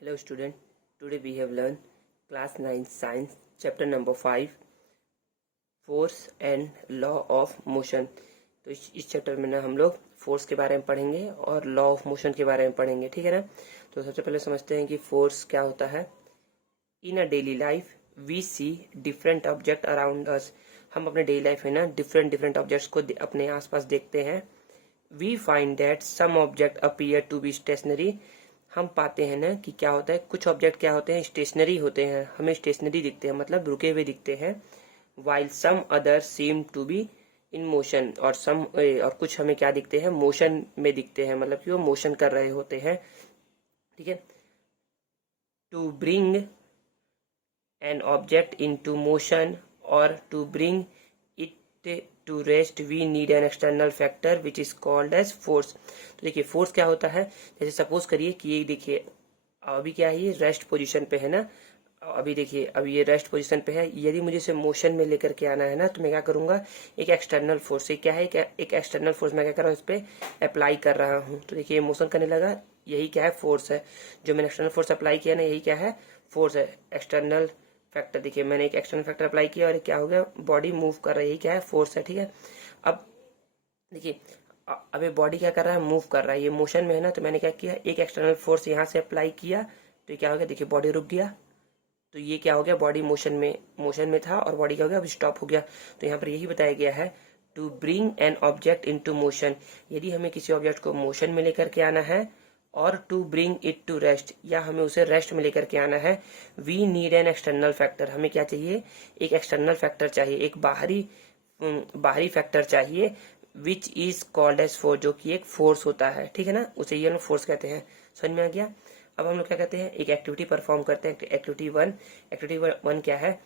Hello student, today we have learned class 9 science chapter number 5 force and law of motion। तो इस chapter में ना हम लोग फोर्स के बारे में पढ़ेंगे और लॉ ऑफ मोशन के बारे में पढ़ेंगे, ठीक है ना। तो सबसे पहले समझते हैं कि फोर्स क्या होता है। In a daily life we see different object around us. हम अपने डेली लाइफ में ना डिफरेंट ऑब्जेक्ट्स को अपने आसपास देखते हैं। We find that some object appear to be stationary. हम पाते हैं ना कि क्या होता है, कुछ ऑब्जेक्ट क्या होते हैं, स्टेशनरी होते हैं, हमें स्टेशनरी दिखते हैं, मतलब रुके हुए दिखते हैं। While some other seem to be in motion, और कुछ हमें क्या दिखते हैं, मोशन में दिखते हैं, मतलब कि वो मोशन कर रहे होते हैं, ठीक है। To bring an object into motion और to bring it to rest we need an external factor which is called as force. तो देखिए फोर्स क्या होता है, जैसे सपोज करिए कि ये देखिए अभी क्या है, ये रेस्ट पोजीशन पे है ना। अभी देखिए अभी ये रेस्ट पोजीशन पे है, यदि मुझे इसे मोशन में लेकर के आना है ना, तो मैं क्या करूंगा, एक एक्सटर्नल फोर्स, क्या है, एक एक्सटर्नल फोर्स मैं क्या कर रहा हूँ, इस पे अप्लाई कर रहा हूँ। तो देखिए मोशन करने लगा, यही क्या है, फोर्स है। जो मैंने एक्सटर्नल फोर्स अप्लाई किया ना, यही क्या है, फोर्स है, एक्सटर्नल फैक्टर। देखिए मैंने एक एक्सटर्नल फैक्टर अप्लाई किया और क्या हो गया, बॉडी मूव कर रही है, क्या है, फोर्स है, ठीक है। अब देखिए अब ये बॉडी क्या कर रहा है, मूव कर रहा है, ये मोशन में है ना। तो मैंने क्या किया, एक एक्सटर्नल फोर्स यहाँ से अप्लाई किया, तो ये क्या हो गया, देखिए बॉडी रुक गया। तो ये क्या हो गया, बॉडी मोशन में था और बॉडी क्या हो गया, अब स्टॉप हो गया। तो यहाँ पर यही बताया गया है, to bring an object into motion. यदि हमें किसी ऑब्जेक्ट को मोशन में लेकर के आना है, और to bring it to rest, या हमें उसे रेस्ट में लेकर के आना है, we need an external factor. हमें क्या चाहिए, एक एक्सटर्नल फैक्टर चाहिए, एक बाहरी फैक्टर चाहिए, which is called as force, जो कि एक फोर्स होता है, ठीक है ना, उसे ये लोग फोर्स कहते हैं। समझ में आ गया। अब हम लोग क्या कहते हैं, एक एक्टिविटी परफॉर्म करते हैं, एक्टिविटी वन क्या है,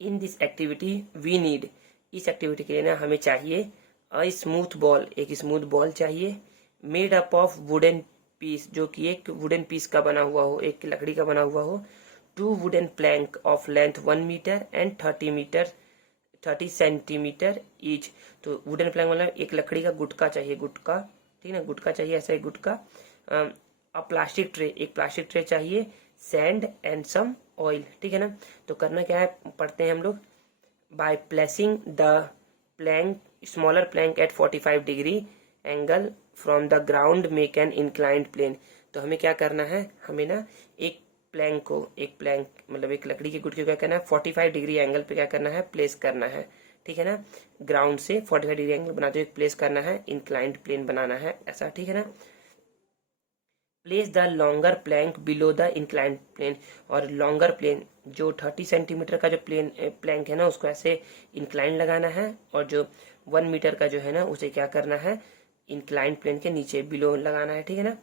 in this activity we need, इस एक्टिविटी के लिए ना हमें चाहिए अ स्मूथ बॉल, एक स्मूथ बॉल चाहिए, made up of wooden piece, जो कि एक वुडन पीस का बना हुआ हो, एक लकड़ी का बना हुआ हो, two wooden plank of length 1 metre and 30 centimetre each. तो वुडन प्लैंक मतलब एक लकड़ी का गुटका चाहिए, गुटका, ठीक है ना, गुटका चाहिए, ऐसा एक गुटका। प्लास्टिक ट्रे, एक प्लास्टिक ट्रे चाहिए, सैंड एंड सम ऑयल, ठीक है ना। तो करना क्या है, पढ़ते हैं हम लोग, by placing the plank smaller plank at 45 degree angle from the ground make an inclined plane. तो हमें क्या करना है, हमें ना एक प्लैंक मतलब एक लकड़ी के गुटके को क्या करना है, 45 डिग्री एंगल पे क्या करना है, प्लेस करना है, ठीक है ना। ग्राउंड से 45 डिग्री एंगल बनाते हुए प्लेस करना है, इंक्लाइंड प्लेन बनाना है, ऐसा, ठीक है ना। Place the longer plank below the inclined plane, और लॉन्गर प्लेन जो 30 सेंटीमीटर का जो प्लैंक है ना, उसको ऐसे इंक्लाइन लगाना है, और जो 1 मीटर का जो है ना, उसे क्या करना है, इंक्लाइंड प्लेन के नीचे बिलो लगाना है, ठीक है ना।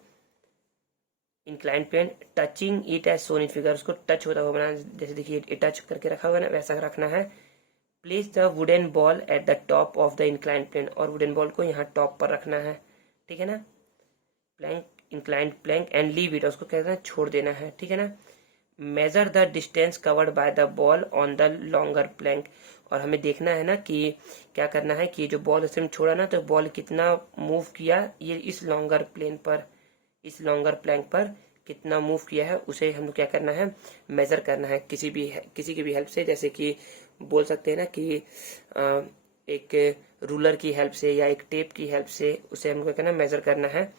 Inclined plane touching it as shown in figure, उसको टच होता हुआ बनाना, जैसे देखिए ये टच करके रखा हुआ है ना, वैसा रखना है। Place the wooden ball at the top of the inclined plane, और वुडन बॉल को यहाँ टॉप पर रखना है, ठीक है ना। Plank inclined plank and leave it, उसको क्या करना है, छोड़ देना है, ठीक है ना। Measure the distance covered by the ball on the longer plank, और हमें देखना है ना कि क्या करना है, कि जो बॉल उसने छोड़ा ना, तो बॉल कितना मूव किया ये इस लॉन्गर प्लैंक पर कितना मूव किया है, उसे हम लोग क्या करना है, मेजर करना है, किसी की भी हेल्प से, जैसे कि बोल सकते हैं ना कि एक रूलर की हेल्प से या एक टेप की हेल्प से, उसे हमको क्या करना है, मेजर करना है।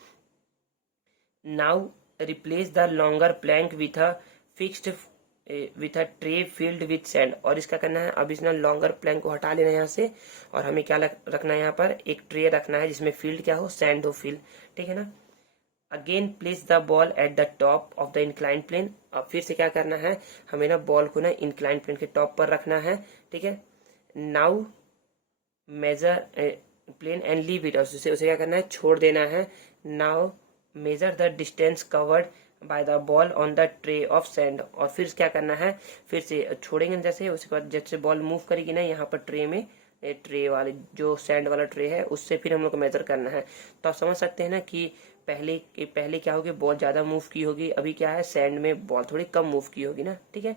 Now replace the longer plank with a fixed with a tray filled with sand, और इसका करना है, अब इस ना लॉन्गर प्लैंक को हटा लेना है यहाँ से, और हमें क्या रखना है, यहाँ पर एक ट्रे रखना है जिसमें फील्ड क्या हो, सैंड हो, फिल, ठीक है ना। Again place the ball at the top of the inclined plane, अब फिर से क्या करना है, हमें ना बॉल को ना इंक्लाइंड प्लेन के टॉप पर रखना है, ठीक है। Now measure plane and leave it, उसे क्या करना है, छोड़ देना है। Now measure the distance covered by the ball on the tray of sand, और फिर क्या करना है, फिर से छोड़ेंगे जैसे, उसके बाद जैसे बॉल मूव करेगी ना यहाँ पर ट्रे में, ट्रे वाले जो सैंड वाला ट्रे है, उससे फिर हम लोग को मेजर करना है। तो आप समझ सकते हैं ना कि पहले क्या होगी, बॉल ज्यादा मूव की होगी, अभी क्या है, सैंड में बॉल थोड़ी कम मूव की होगी ना, ठीक है।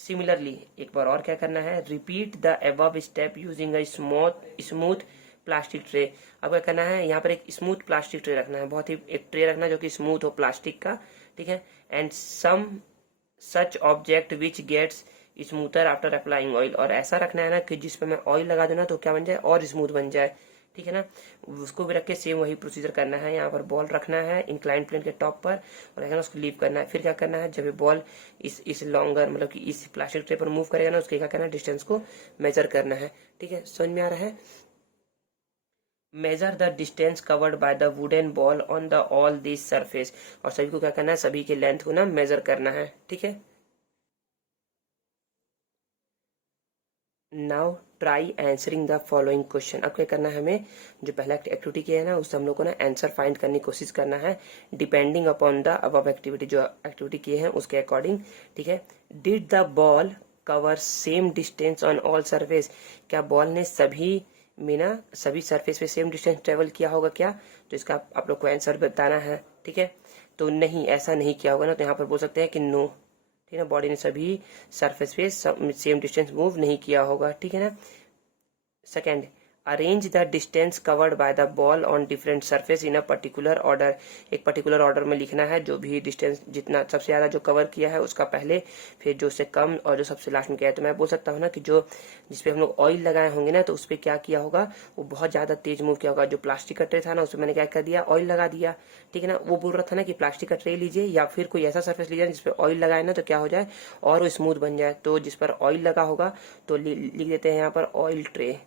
सिमिलरली एक बार और क्या करना है, repeat the above step using a smooth plastic tray. अब क्या करना है, यहाँ पर एक स्मूथ प्लास्टिक ट्रे रखना है, बहुत ही एक ट्रे रखना जो कि स्मूथ हो प्लास्टिक का, ठीक है। And some such object which gets smoother after applying oil, और ऐसा रखना है ना कि जिस पे मैं ऑयल लगा दूं ना तो क्या बन जाए, और स्मूथ बन जाए, ठीक है ना। उसको भी रख के सेम वही प्रोसीजर करना है। यहाँ पर बॉल रखना है इंक्लाइन प्लेन के टॉप पर और है ना उसको लीव करना है। फिर क्या करना है, जब ये बॉल इस लॉन्गर मतलब कि इस प्लास्टिक ट्रे पर मूव करेगा ना, उसके क्या करना है, डिस्टेंस को मेजर करना है, ठीक है। समझ में आ रहा है। Major the distance covered by the wooden ball on the all this surface, और सभी को क्या करना है, सभी के लेंथ को ना मेजर करना है, ठीक है। Now try answering the following question. अब क्या करना है, हमें जो पहला एक्टिविटी किया है ना उससे हम लोग को ना आंसर फाइंड करने की कोशिश करना है depending upon the above activity. जो एक्टिविटी किए हैं उसके अकॉर्डिंग, ठीक है। Did the ball cover same distance on all surface, क्या बॉल ने सभी में ना सभी सरफेस पे सेम डिस्टेंस ट्रेवल किया होगा क्या, तो इसका आप लोग को आंसर बताना है, ठीक है। तो नहीं, ऐसा नहीं किया होगा ना, तो यहाँ पर बोल सकते हैं कि नो, ठीक है ना, बॉडी ने सभी सरफेस पे सेम डिस्टेंस मूव नहीं किया होगा, ठीक है ना। Second, arrange the distance covered by the ball on different surface in a particular order, एक पर्टिकुलर ऑर्डर में लिखना है जो भी डिस्टेंस जितना सबसे ज्यादा जो कवर किया है उसका पहले, फिर जो उससे कम और जो सबसे लास्ट में किया है। तो मैं बोल सकता हूँ ना कि जो जिसपे हम लोग ऑयल लगाए होंगे ना तो उसपे क्या किया होगा, वो बहुत ज्यादा तेज मूव किया होगा। जो प्लास्टिक का ट्रे था ना उसमें मैंने क्या कर दिया, ऑयल लगा दिया, ठीक है ना। वो बोल रहा था ना कि प्लास्टिक का ट्रे लीजिए या फिर कोई ऐसा सरफेस लीजिए जिसपे ऑयल लगाए ना तो क्या हो जाए, और वो स्मूथ बन जाए। तो जिस पर ऑयल लगा होगा तो लिख देते हैं यहाँ पर ऑयल ट्रे।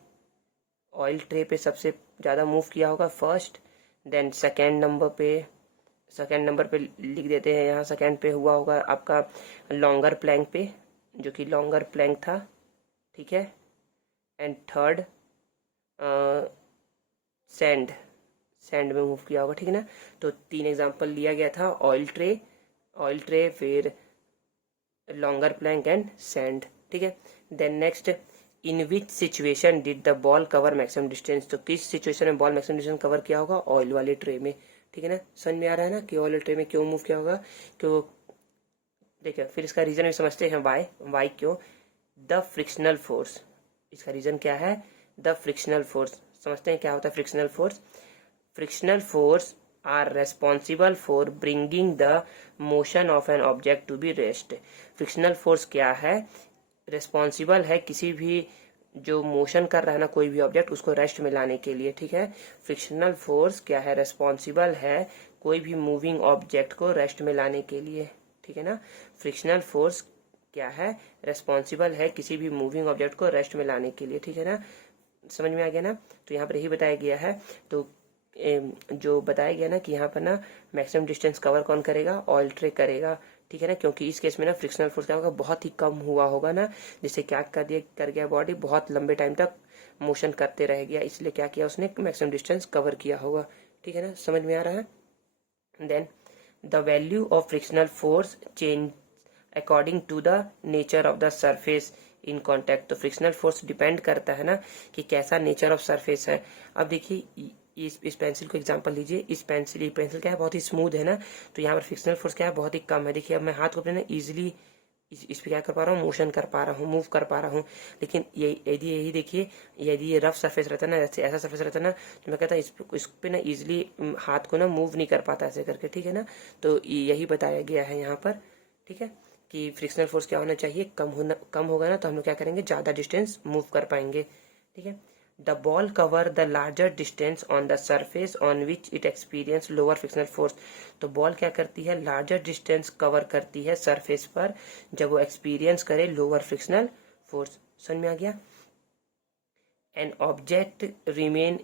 ऑयल ट्रे पे सबसे ज़्यादा मूव किया होगा फर्स्ट, देन सेकेंड नंबर पे लिख देते हैं यहाँ, सेकेंड पे हुआ होगा आपका लॉन्गर प्लैंक पे, जो कि लॉन्गर प्लैंक था, ठीक है। एंड थर्ड सैंड, सैंड में मूव किया होगा, ठीक है ना। तो 3 एग्जांपल लिया गया था, ऑयल ट्रे फिर लॉन्गर प्लैंक एंड सैंड, ठीक है। Then next, in which situation did the ball cover maximum distance, तो किस सिचुएशन में बॉल मैक्सिमम डिस्टेंस कवर किया होगा, ऑयल वाले ट्रे में, ठीक है ना। समझ में आ रहा है ना कि ऑयल ट्रे में क्यों मूव किया होगा, क्यों, देखिए फिर इसका रीजन भी समझते हैं, वाई क्यों। द फ्रिक्शनल फोर्स, इसका रीजन क्या है, द फ्रिक्शनल फोर्स। समझते हैं क्या होता है frictional force. Frictional force are responsible for bringing the motion of an object to be rest. Frictional force क्या है, रेस्पॉन्सिबल है किसी भी जो मोशन कर रहा है ना कोई भी ऑब्जेक्ट उसको रेस्ट में लाने के लिए, ठीक है। फ्रिक्शनल फोर्स क्या है, रेस्पॉन्सिबल है कोई भी मूविंग ऑब्जेक्ट को रेस्ट में लाने के लिए, ठीक है ना। फ्रिक्शनल फोर्स क्या है, रेस्पॉन्सिबल है किसी भी मूविंग ऑब्जेक्ट को रेस्ट में लाने के लिए, ठीक है ना। समझ में आ गया ना। तो यहाँ पर यही बताया गया है। तो जो बताया गया ना कि यहाँ पर ना मैक्सिमम डिस्टेंस कवर कौन करेगा, ऑयल ट्रे करेगा, ठीक है ना। क्योंकि इस केस में ना फ्रिक्शनल फोर्स क्या होगा, बहुत ही कम हुआ होगा ना, जिससे क्या कर गया बॉडी बहुत लंबे टाइम तक मोशन करते रह गया, इसलिए क्या किया उसने, मैक्सिमम डिस्टेंस कवर किया होगा, ठीक है ना। समझ में आ रहा है। Then the value of frictional force change according to the nature of the surface in contact. तो फ्रिक्शनल फोर्स डिपेंड करता है ना कि कैसा नेचर ऑफ सरफेस है। अब देखिए इस पेंसिल को एग्जांपल लीजिए, इस पेंसिल क्या है, बहुत ही स्मूथ है ना, तो यहाँ पर फ्रिक्शनल फोर्स क्या है, बहुत ही कम है। देखिए अब मैं हाथ को अपने ना इजिली इस पे क्या कर पा रहा हूँ, मोशन कर पा रहा हूँ, मूव कर पा रहा हूँ। लेकिन यही देखिए, यदि ये रफ सरफेस रहता ना, जैसे ऐसा सरफेस रहता ना, तो मैं कहता इस पे ना इजिली हाथ को ना मूव नहीं कर पाता ऐसे करके, ठीक है ना। तो यही बताया गया है यहाँ पर, ठीक है, कि फ्रिक्शनल फोर्स क्या होना चाहिए, कम होगा ना तो हम लोग क्या करेंगे, ज्यादा डिस्टेंस मूव कर पाएंगे, ठीक है। The ball cover the larger distance on the surface on which it experience lower frictional force. तो बॉल क्या करती है, लार्जर डिस्टेंस कवर करती है सरफेस पर जब वो एक्सपीरियंस करे लोअर फ्रिक्शनल फोर्स। समझ में आ गया। N object remain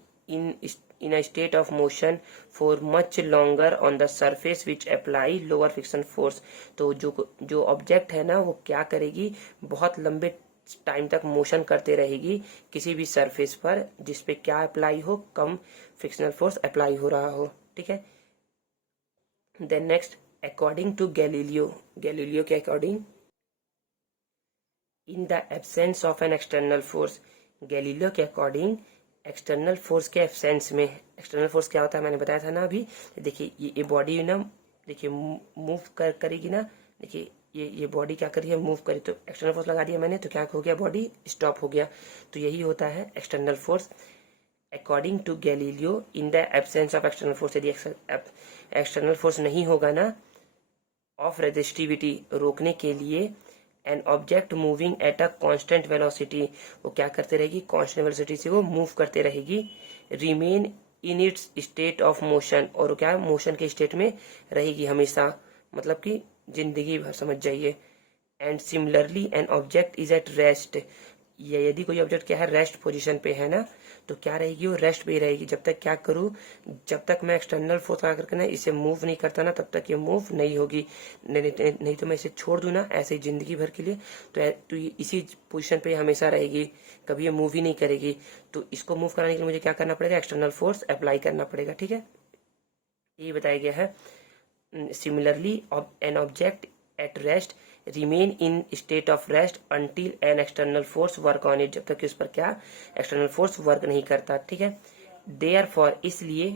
in a state of motion for much longer on the surface which apply lower friction force। तो जो ऑब्जेक्ट है ना वो क्या करेगी, बहुत लंबे टाइम तक मोशन करते रहेगी किसी भी सरफेस पर जिसपे क्या अप्लाई हो, कम फ्रिक्शनल फोर्स अप्लाई हो रहा हो, ठीक है। Then next, according to Galileo के according, in the absence of an external force, Galileo के अकॉर्डिंग एक्सटर्नल फोर्स के एब्सेंस में, एक्सटर्नल फोर्स क्या होता है मैंने बताया था ना अभी। देखिए ये बॉडी ना, देखिए मूव करेगी ना, देखिए ये बॉडी क्या करी है, मूव करी, तो एक्सटर्नल फोर्स लगा दिया मैंने, तो क्या हो गया, बॉडी स्टॉप हो गया। तो यही होता है external force. According to Galileo, in the absence of external force, यदि एक्सटर्नल फोर्स नहीं होगा ना ऑफ रेजिस्टिविटी, रोकने के लिए an object moving at a constant velocity, वो क्या करते रहेगी, कांस्टेंट वेलोसिटी से वो मूव करते रहेगी, remain in its state of motion, और क्या मोशन के स्टेट में रहेगी हमेशा, मतलब कि जिंदगी भर, समझ जाइए। And similarly an object is at rest, ये यदि कोई ऑब्जेक्ट क्या है, रेस्ट पोजीशन पे है ना, तो क्या रहेगी, वो रेस्ट पे ही रहेगी। जब तक क्या करूँ, जब तक मैं एक्सटर्नल फोर्स लगा करके ना इसे मूव नहीं करता ना, तब तक ये मूव नहीं होगी। नहीं तो मैं इसे छोड़ दूँ ना ऐसे ही जिंदगी भर के लिए, तो ये इसी पोजीशन पे हमेशा रहेगी, कभी ये मूव ही नहीं करेगी। तो इसको मूव कराने के लिए मुझे क्या करना पड़ेगा, एक्सटर्नल फोर्स अप्लाई करना पड़ेगा, ठीक है। ये बताया गया है। Similarly an object at rest remain in state of rest until N external force work on it, जब तक कि उस पर क्या एक्सटर्नल फोर्स वर्क नहीं करता, ठीक है। देयर फॉर, इसलिए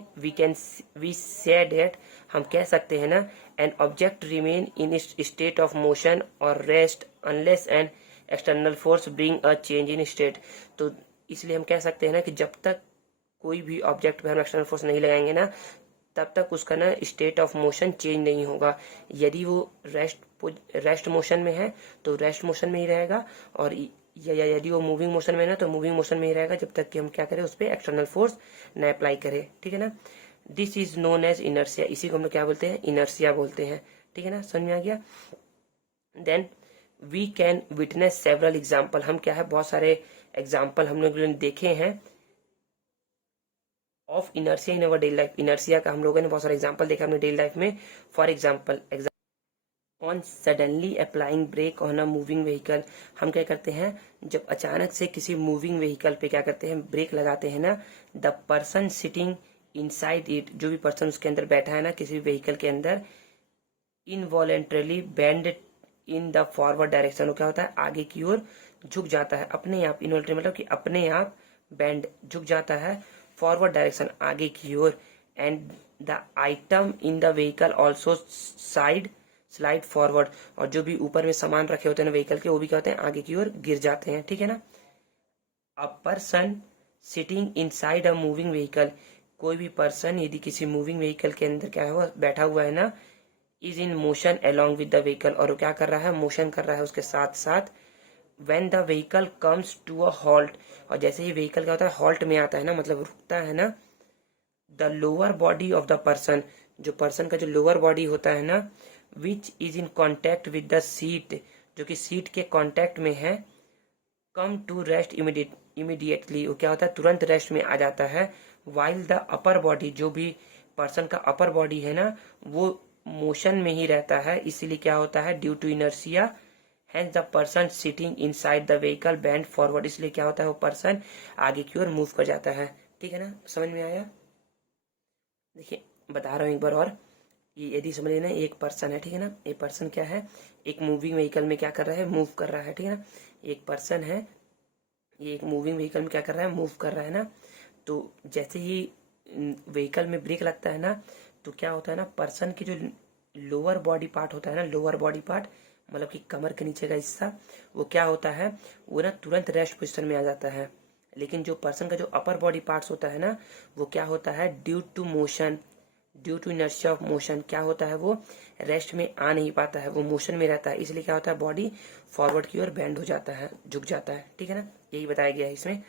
वी से डेट, हम कह सकते हैं ना, an object remain in state of motion और rest unless an external force bring a change in state. तो इसलिए हम कह सकते हैं ना कि जब तक कोई भी ऑब्जेक्ट पे हम एक्सटर्नल फोर्स नहीं लगाएंगे ना, तब तक उसका ना स्टेट ऑफ मोशन चेंज नहीं होगा। यदि वो रेस्ट मोशन में है तो रेस्ट मोशन में ही रहेगा, और या यदि वो मूविंग मोशन में है ना तो मूविंग मोशन में ही रहेगा, जब तक कि हम क्या करें, उस पर एक्सटर्नल फोर्स न अप्लाई करें, ठीक है ना। This is known as inertia, इसी को हम लोग क्या बोलते हैं, इनर्सिया बोलते हैं, ठीक है ना, समझ में आ गया। Then we can witness several example, हम क्या है, बहुत सारे एग्जाम्पल हम लोग देखे हैं of inertia in our daily life, inertia का हम लोगों ने बहुत सारे एग्जांपल देखा अपने डेली लाइफ में। For example on suddenly applying brake on a moving vehicle, हम क्या करते हैं, जब अचानक से किसी मूविंग व्हीकल पे क्या करते हैं, ब्रेक लगाते हैं ना, the person sitting inside it, जो भी पर्सन उसके अंदर बैठा है ना किसी व्हीकल के अंदर, involuntarily bend in the forward direction, वो क्या होता है, आगे की ओर झुक जाता है अपने आप, इनवॉलेंटरी मतलब कि अपने आप बेंड झुक जाता है फॉरवर्ड डायरेक्शन, आगे की ओर। And the item in the vehicle also slide forward, और जो भी ऊपर में सामान रखे होते हैं ना व्हीकल के, वो भी क्या होते हैं, आगे की ओर गिर जाते हैं, ठीक है ना। A person sitting inside a moving vehicle, कोई भी पर्सन यदि किसी मूविंग व्हीकल के अंदर क्या है, बैठा हुआ है ना, is in motion along with the vehicle, और वो क्या कर रहा है, मोशन कर रहा है उसके साथ साथ। When the vehicle comes to a halt, और जैसे ही व्हीकल क्या होता है, हॉल्ट में आता है ना, मतलब रुकता है ना, the lower body of the person, जो पर्सन का जो लोअर बॉडी होता है ना, which is in contact with the seat, जो कि सीट के कॉन्टेक्ट में है, कम टू रेस्ट इमीडिएटली, वो क्या होता है, तुरंत रेस्ट में आ जाता है। वाइल द अपर बॉडी, जो भी पर्सन का अपर बॉडी है ना, वो मोशन में ही रहता है, इसीलिए क्या होता है, due to inertia, hence the person sitting inside the vehicle bend forward, इसलिए क्या होता है, वो पर्सन आगे की ओर मूव कर जाता है, ठीक है ना, समझ में आया। देखिए बता रहा हूँ एक बार और, ये यदि समझ लेना, एक पर्सन है, ठीक है ना, एक पर्सन क्या है, एक मूविंग व्हीकल में क्या कर रहा है, मूव कर रहा है, ठीक है ना, एक पर्सन है, ये एक मूविंग व्हीकल में क्या कर रहा है, मूव कर रहा है ना। तो जैसे ही व्हीकल में ब्रेक लगता है ना, तो क्या होता है ना, पर्सन की जो लोअर बॉडी पार्ट होता है ना, लोअर बॉडी पार्ट मतलब कि कमर के नीचे का हिस्सा, वो क्या होता है, वो ना तुरंत रेस्ट पोजिशन में आ जाता है। लेकिन जो पर्सन का जो अपर बॉडी पार्ट्स होता है ना, वो क्या होता है, due to motion, due to inertia of motion, क्या होता है, वो रेस्ट में आ नहीं पाता है, वो मोशन में रहता है, इसलिए क्या होता है, बॉडी फॉरवर्ड की ओर बेंड हो जाता है, झुक जाता है, ठीक है ना, यही बताया गया है इसमें।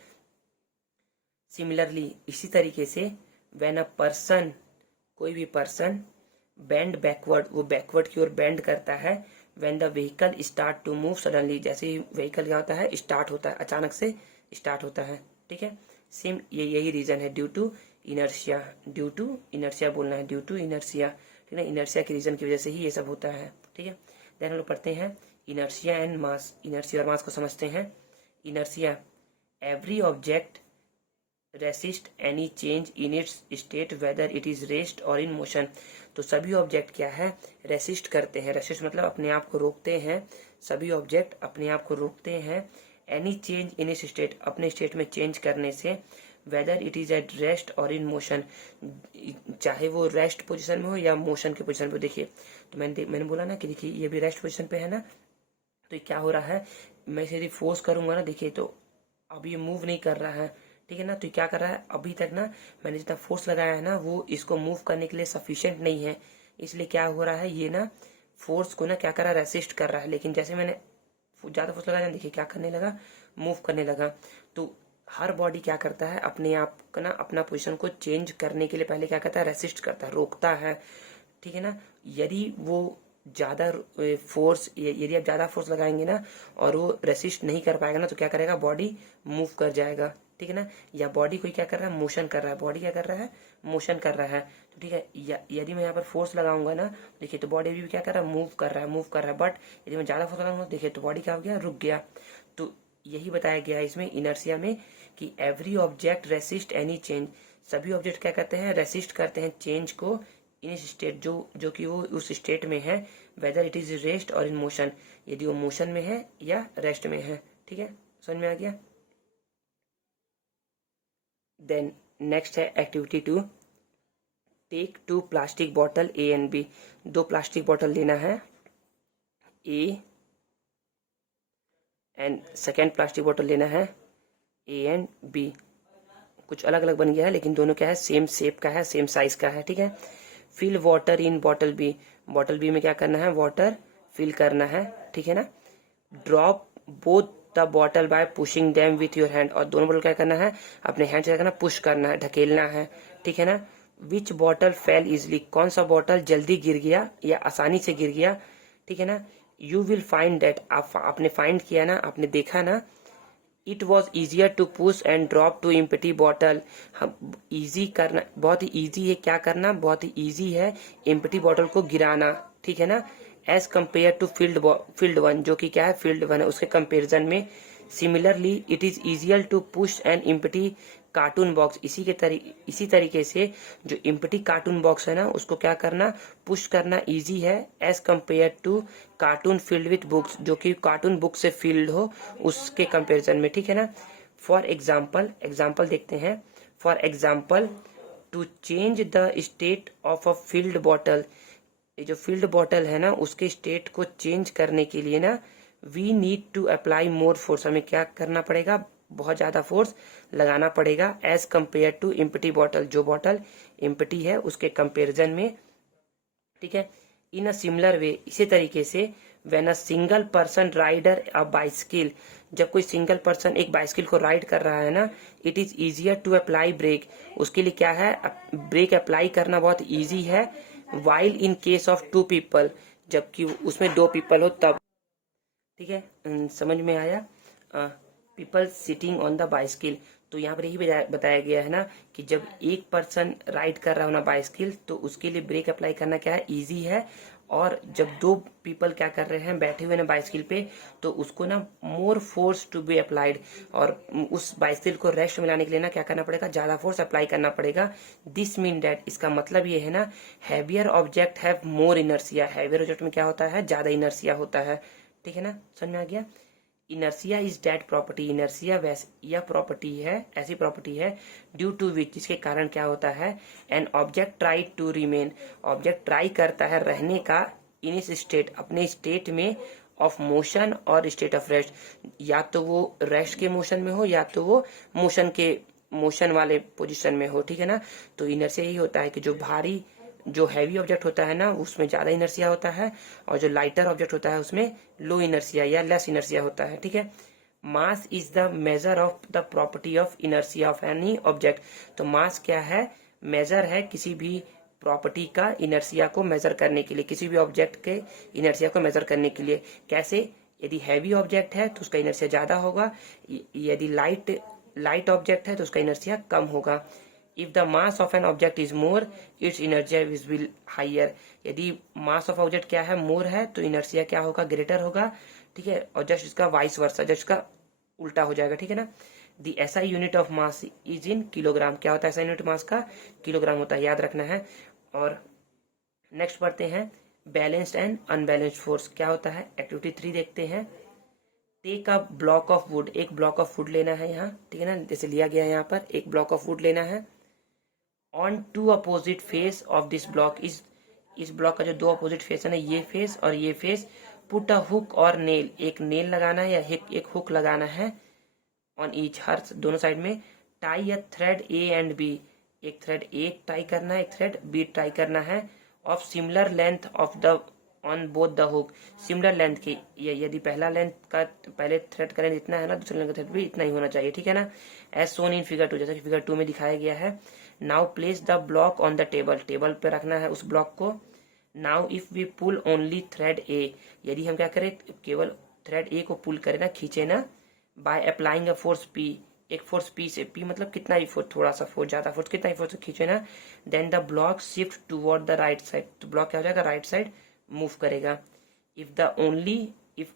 सिमिलरली, इसी तरीके से, व्हेन अ पर्सन, कोई भी पर्सन बेंड बैकवर्ड, वो बैकवर्ड की ओर बेंड करता है, when the vehicle start to move suddenly, जैसे ही व्हीकल क्या होता है, स्टार्ट होता है, अचानक से स्टार्ट होता है, ठीक है। सेम यही रीजन है, due to inertia, due to inertia बोलना है, ड्यू टू इनर्शिया, ठीक है, इनर्शिया के रीजन की वजह से ही ये सब होता है, ठीक है। देन हम लोग पढ़ते हैं इनर्शिया एंड मास, इनर्शिया और मास को समझते हैं। Inertia, every object resist any change in its state whether it is rest और इन मोशन, तो सभी ऑब्जेक्ट क्या है, रेसिस्ट करते हैं, रेसिस्ट मतलब अपने आप को रोकते हैं, सभी ऑब्जेक्ट अपने आप को रोकते हैं, एनी चेंज इन इस स्टेट, अपने स्टेट में चेंज करने से, weather it is at rest और इन मोशन, चाहे वो रेस्ट पोजिशन में हो या मोशन के पोजिशन पे। देखिए तो मैंने बोला ना कि देखिए ये भी रेस्ट पोजिशन पे है ना, तो क्या हो रहा है, मैं इसे यदि फोर्स करूंगा ना, देखिए तो अब ये मूव नहीं कर रहा है, ठीक है ना, तो क्या कर रहा है, अभी तक ना मैंने जितना फोर्स लगाया है ना, वो इसको मूव करने के लिए सफिशिएंट नहीं है, इसलिए क्या हो रहा है, ये ना फोर्स को ना क्या कर रहा है, रेसिस्ट कर रहा है। लेकिन जैसे मैंने ज़्यादा फोर्स लगाया, देखिए क्या करने लगा, मूव करने लगा। तो हर बॉडी क्या करता है, अपने आप का ना अपना पोजीशन को चेंज करने के लिए पहले क्या करता है, रेसिस्ट करता है, रोकता है, ठीक है ना। यदि वो ज़्यादा फोर्स, यदि आप ज़्यादा फोर्स लगाएंगे ना और वो रेसिस्ट नहीं कर पाएगा ना, तो क्या करेगा, बॉडी मूव कर जाएगा, ठीक है ना। या बॉडी कोई क्या कर रहा है, मोशन कर रहा है, बॉडी क्या कर रहा है, मोशन कर रहा है। तो ठीक है, यदि मैं यहाँ पर फोर्स लगाऊंगा ना, देखिए तो बॉडी भी क्या कर रहा है, मूव कर रहा है, मूव कर रहा है। बट यदि मैं ज़्यादा फोर्स लगाऊंगा, देखिए तो बॉडी क्या हो गया, रुक गया। तो यही बताया गया है इसमें इनर्शिया में कि every object resist any change, सभी ऑब्जेक्ट क्या करते हैं, रेसिस्ट करते हैं चेंज को इन स्टेट, जो कि वो उस स्टेट में है, वेदर इट इज रेस्ट और इन मोशन, यदि वो मोशन में है या रेस्ट में है, ठीक है, समझ में आ गया। देन नेक्स्ट है activity 2, take 2 plastic bottle A and B, 2 plastic bottle लेना है, A and second plastic bottle लेना है ए एंड बी। कुछ अलग अलग बन गया है लेकिन दोनों क्या है, सेम शेप का है, सेम साइज का है, ठीक है। Fill water in bottle B, bottle B में क्या करना है, वाटर फिल करना है, ठीक है ना। Drop both the bottle bye pushing them with your hand, और दोनों बॉटल क्या करना है, अपने हैंड से क्या करना, पुश करना है, ढकेलना है, ठीक है ना। विच बॉटल फेल इजली, कौन सा बॉटल जल्दी गिर गया या आसानी से गिर गया, ठीक है ना। यू विल फाइंड दैट, आपने फाइंड किया ना, आपने देखा ना, it was easier to push and drop to empty bottle, हम ईजी करना, बहुत ही ईजी है, क्या करना, बहुत ही ईजी है एम्प्टी बॉटल को गिराना, ठीक है ना, as compare to filled one, जो कि क्या है, फील्ड वन है, उसके कंपेरिजन में। Similarly it is easier to push an empty cartoon box, इसी तरीके से जो एम्प्टी कार्टून बॉक्स है ना, उसको क्या करना, पुश करना इजी है, as compare to carton filled with books, जो कि कार्टून बुक से फील्ड हो, उसके कंपेरिजन में, ठीक है ना। फॉर एग्जाम्पल देखते हैं। For example, to change the state of a filled bottle, ये जो फील्ड बॉटल है ना, उसके स्टेट को चेंज करने के लिए ना, we need to apply more force, हमें क्या करना पड़ेगा, बहुत ज्यादा फोर्स लगाना पड़ेगा, as compare to empty bottle, जो बॉटल एम्प्टी है उसके कंपेरिजन में, ठीक है। इन अ सिमिलर वे, इसी तरीके से, when a single person rider a bicycle, जब कोई सिंगल पर्सन एक बाइसिकल को राइड कर रहा है ना, it is easier to apply brake, उसके लिए क्या है, ब्रेक अप्लाई करना बहुत इजी है, while in case of 2 people, जबकि उसमें 2 पीपल हो तब, ठीक है। समझ में आया। People sitting on the bicycle, तो यहाँ पर यही बताया गया है ना कि जब एक पर्सन राइड कर रहा हो ना बाइसिकल, तो उसके लिए ब्रेक अप्लाई करना क्या है, इजी है। और जब 2 पीपल क्या कर रहे हैं, बैठे हुए ना बाइसिकल पे, तो उसको ना more force to be applied, और उस बाइसिकल को रेस्ट में लाने के लिए ना क्या करना पड़ेगा, ज्यादा फोर्स अप्लाई करना पड़ेगा। दिस मीन दैट, इसका मतलब ये है ना, heavier object have more inertia, heavier object में क्या होता है, ज्यादा इनर्सिया होता है, ठीक है ना, समझ में आ गया। Inertia is that property, inertia यह प्रॉपर्टी है, ऐसी प्रॉपर्टी है, ड्यू टू विच, जिसके कारण क्या होता है, an object try to remain, object try करता है रहने का, इन इस स्टेट, अपने स्टेट में, ऑफ मोशन और स्टेट ऑफ रेस्ट, या तो वो रेस्ट के मोशन में हो या तो वो मोशन वाले पोजिशन में हो, ठीक है ना। तो इनर्सिया यही होता है कि जो हैवी ऑब्जेक्ट होता है ना, उसमें ज्यादा इनर्सिया होता है, और जो लाइटर ऑब्जेक्ट होता है उसमें लो इनर्सिया या लेस इनर्सिया होता है, ठीक है। Mass is the measure of the property of inertia of any object, तो मास क्या है, मेजर है किसी भी प्रॉपर्टी का इनर्सिया को मेजर करने के लिए, किसी भी ऑब्जेक्ट के इनर्सिया को मेजर करने के लिए। कैसे, यदि हैवी ऑब्जेक्ट है तो उसका इनर्सिया ज्यादा होगा, यदि लाइट ऑब्जेक्ट है तो उसका इनर्सिया कम होगा। If the mass of an object is more, it's inertia will higher, यदि मास ऑफ ऑब्जेक्ट क्या है, मोर है, तो इनर्सिया क्या होगा, ग्रेटर होगा, ठीक है। और जस्ट इसका वाइस वर्सा, जस्ट का उल्टा हो जाएगा, ठीक है ना। The SI unit of mass is in kilogram, क्या होता है ऐसा यूनिट मास का, किलोग्राम होता है, याद रखना है। और नेक्स्ट पढ़ते हैं, बैलेंस्ड एंड अनबैलेंस्ड फोर्स क्या होता है, एक्टिविटी 3 देखते हैं। Take a block of wood, एक ब्लॉक ऑफ वुड लेना है यहाँ, ठीक है ना, जैसे लिया गया है यहाँ पर, एक ब्लॉक ऑफ वुड लेना है। On 2 opposite face of this block, इस ब्लॉक का जो 2 अपोजिट फेस है ना, ये फेस और ये फेस, पुट अ हुक और नेल, एक नेल लगाना है या एक हुक लगाना है, ऑन ईच, हर दोनों साइड में। Tie a thread A and B, एक थ्रेड ए टाई करना है, एक थ्रेड बी टाई करना है, of similar length of the on both the hook similar length की, यदि पहला लेंथ का पहले थ्रेड का लेंथ इतना है ना, दूसरे लेंथ का थ्रेड भी इतना ही होना चाहिए, ठीक है ना, एज सोन इन फिगर 2, जैसा कि फिगर 2 में दिखाया गया है। Now place the block on the table, table पे रखना है उस ब्लॉक को। Now if we pull only thread A, यदि हम क्या करें, केवल थ्रेड ए को पुल करें ना, खींचे ना, by applying a force P, एक फोर्स पी से, पी मतलब कितना ही फोर्स, थोड़ा सा फोर्स, ज्यादा फोर्स, कितना ही फोर्स खींचे ना, then the block shift toward the right side, तो ब्लॉक क्या हो जाएगा, राइट साइड मूव करेगा। If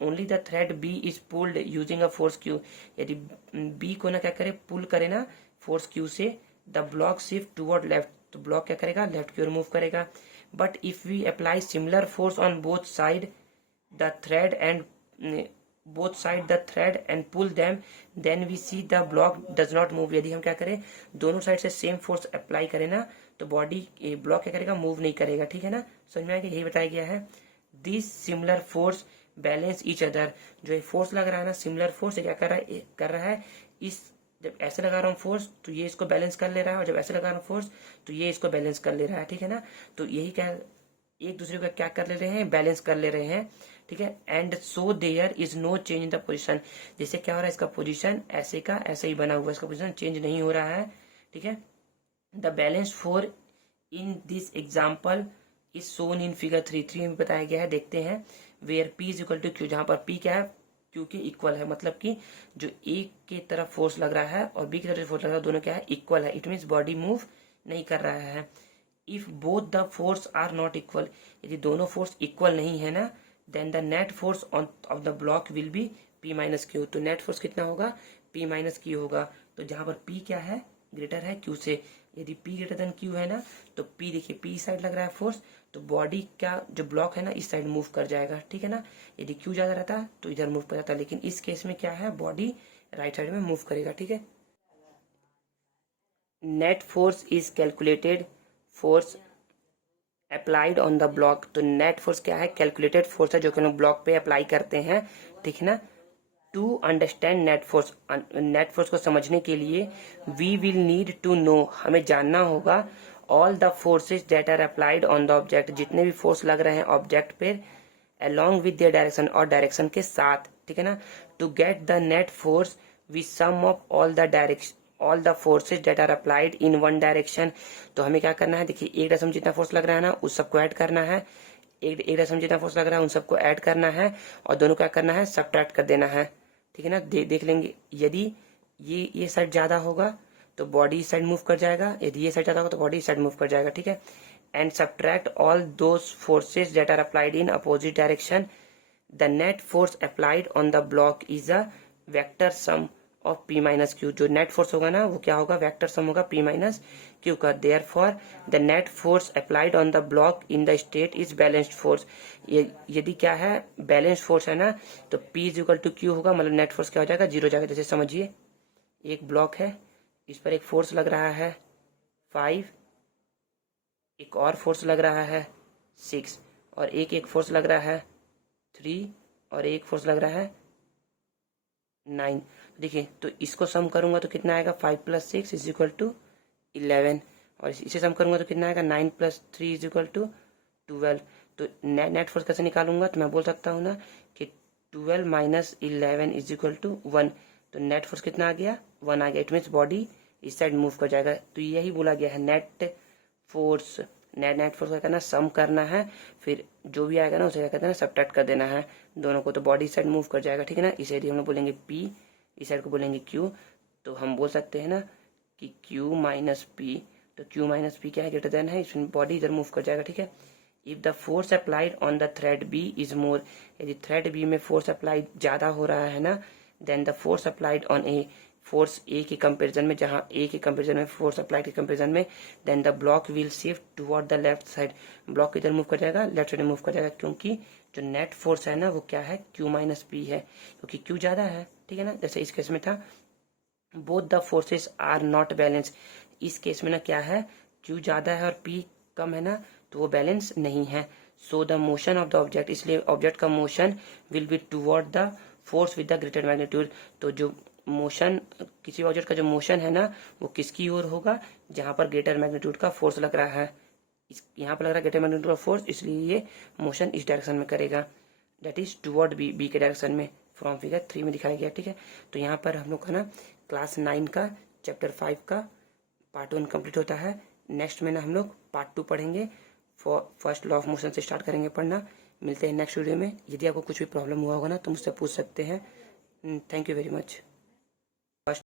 only the thread B is pulled using a force Q, यदि बी को ना क्या करे, पुल करे ना फोर्स क्यू से, the block shift toward left, तो ब्लॉक क्या करेगा, लेफ्ट की ओर मूव करेगा। But if we apply similar force on both side the thread and pull them, then we see the block does not move, यदि हम क्या करें, दोनों साइड से सेम फोर्स अप्लाई करें ना, तो बॉडी ब्लॉक क्या करेगा, मूव नहीं करेगा, ठीक है ना, समझ में आ गया, यही बताया गया है। This similar force balance each other, जो ये फोर्स लग रहा है ना, सिमिलर फोर्स क्या कर रहा है, इस जब ऐसे लगा रहा हूँ फोर्स तो ये इसको बैलेंस कर ले रहा है, और जब ऐसे लगा रहा हूँ फोर्स तो ये इसको बैलेंस कर ले रहा है, ठीक है ना, तो यही क्या, एक दूसरे को क्या कर ले रहे हैं, बैलेंस कर ले रहे हैं, ठीक है। And so there is no change in the position, जैसे क्या हो रहा है, इसका पोजिशन ऐसे का ऐसे ही बना हुआ है, इसका पोजिशन चेंज नहीं हो रहा है, ठीक है। The balance force in this example is shown in figure 3 में बताया गया है, देखते हैं। Where P is equal to Q, जहां पर पी क्या है, क्यू के इक्वल है, मतलब कि जो एक की तरफ फोर्स लग रहा है और बी की तरफ फोर्स लग रहा है, दोनों क्या है, इक्वल है, इट मीन्स बॉडी मूव नहीं कर रहा है। If both the force are not equal, यदि दोनों फोर्स इक्वल नहीं है ना, then the net force on of the block will be P minus Q, तो नेट फोर्स कितना होगा, पी माइनस क्यू होगा। तो जहां पर पी क्या है, ग्रेटर है क्यू से, यदि पी ग्रेटर देन क्यू है ना, तो पी देखिए, पी साइड लग रहा है फोर्स, तो बॉडी क्या, जो ब्लॉक है ना, इस साइड मूव कर जाएगा, ठीक है ना। यदि क्यू ज्यादा रहता तो इधर मूव कर जाता, लेकिन इस केस में क्या है, बॉडी राइट साइड में मूव करेगा, ठीक है। Net force is calculated force applied on the block, तो नेट फोर्स क्या है, कैलकुलेटेड फोर्स है जो कि हम लोग ब्लॉक पे अप्लाई करते हैं, ठीक है ना। टू अंडरस्टैंड नेट फोर्स को समझने के लिए we will need to know, हमें जानना होगा, all the forces that are applied on the object, जितने भी फोर्स लग रहे हैं ऑब्जेक्ट पे, along with their डायरेक्शन, और डायरेक्शन के साथ, ठीक है ना। To get the net force we sum of all the forces that are applied in one direction, तो हमें क्या करना है, देखिए एक डायरेक्शन जितना फोर्स लग रहा है ना, उस सबको ऐड करना है, एक डायरेक्शन जितना फोर्स लग रहा है उन सबको ऐड करना है, और दोनों क्या करना है, सब्ट्रैक्ट कर देना है, ठीक है ना। देख लेंगे, यदि ये साइड ज्यादा होगा तो बॉडी इस साइड मूव कर जाएगा, यदि ये साइड ज्यादा होगा तो बॉडी इस साइड मूव कर जाएगा, ठीक है। And subtract all those forces that are applied in opposite direction, the net force applied on the block is a vector sum of P minus Q, जो नेट फोर्स होगा ना वो क्या होगा, वेक्टर सम होगा पी माइनस क्यू का। Therefore the net force applied on the block in the state is balanced force, यदि क्या है, बैलेंस्ड फोर्स है ना, तो P is equal to Q होगा, मतलब नेट फोर्स क्या हो जाएगा, जीरो जाएगा। जैसे समझिए, एक ब्लॉक है, इस पर एक फोर्स लग रहा है 5, एक और फोर्स लग रहा है 6, और एक फोर्स लग रहा है 3, और एक फोर्स लग रहा है 9। देखिए, तो इसको सम करूंगा तो कितना आएगा, 5 + 6 इज इक्वल टू 11, और इसे सम करूंगा तो कितना आएगा, 9 + 3 इज इक्वल टू 12। तो नेट फोर्स कैसे निकालूंगा, तो मैं बोल सकता हूँ ना कि 12 - 11 इज इक्वल टू 1, तो नेट फोर्स कितना आ गया, 1 आ गया, इट मीन्स बॉडी इस साइड मूव कर जाएगा। तो यही बोला गया है, नेट फोर्स का करना, सम करना है, फिर जो भी आएगा ना उसे क्या कहते हैं, सब्ट्रैक्ट कर देना है दोनों को, तो बॉडी साइड मूव कर जाएगा, ठीक है ना। इस साइड हम लोग बोलेंगे पी, इस साइड को बोलेंगे क्यू, तो हम बोल सकते हैं ना कि क्यू माइनस पी, तो क्यू माइनस पी क्या है, ग्रेटर देन है, इसमें बॉडी इधर मूव कर जाएगा, ठीक है। If the force applied on the thread B is more, यदि थ्रेड बी में फोर्स अप्लाइड ज्यादा हो रहा है ना, then the force applied on A, force A के कंपेरिजन में, जहां ए के कंपेरिजन में फोर्स अप्लाइड के कंपेरिजन में, then the block will shift toward the left side, block इधर मूव कर जाएगा, लेफ्ट साइड मूव कर जाएगा, क्योंकि जो नेट फोर्स है ना वो क्या है, क्यू माइनस पी है, क्योंकि क्यू ज्यादा है, ठीक है ना। जैसे इस केस में था, both the forces are not balance, इस केस में ना क्या है, क्यू ज्यादा है और पी कम है ना, तो वो बैलेंस नहीं है। So the motion of the object, इसलिए ऑब्जेक्ट का motion will be toward the force with the greater magnitude, तो जो मोशन, किसी ऑब्जेक्ट का जो मोशन है ना वो किसकी ओर होगा, जहां पर ग्रेटर मैग्नीट्यूड का फोर्स लग रहा है, यहाँ पर लग रहा है ग्रेटर मैग्नीट्यूड ऑफ फोर्स, इसलिए ये मोशन इस डायरेक्शन में करेगा, डेट इज टुवर्ड बी के डायरेक्शन में, फ्रॉम फिगर 3 में दिखाया गया। ठीक है, तो यहाँ पर हम लोग का ना क्लास 9 का चैप्टर 5 का पार्ट 1 कंप्लीट होता है। नेक्स्ट में ना हम लोग पार्ट 2 पढ़ेंगे, फर्स्ट लॉ ऑफ मोशन से स्टार्ट करेंगे पढ़ना। मिलते हैं नेक्स्ट वीडियो में। यदि आपको कुछ भी प्रॉब्लम हुआ होगा ना तो मुझसे पूछ सकते हैं। Thank you very much.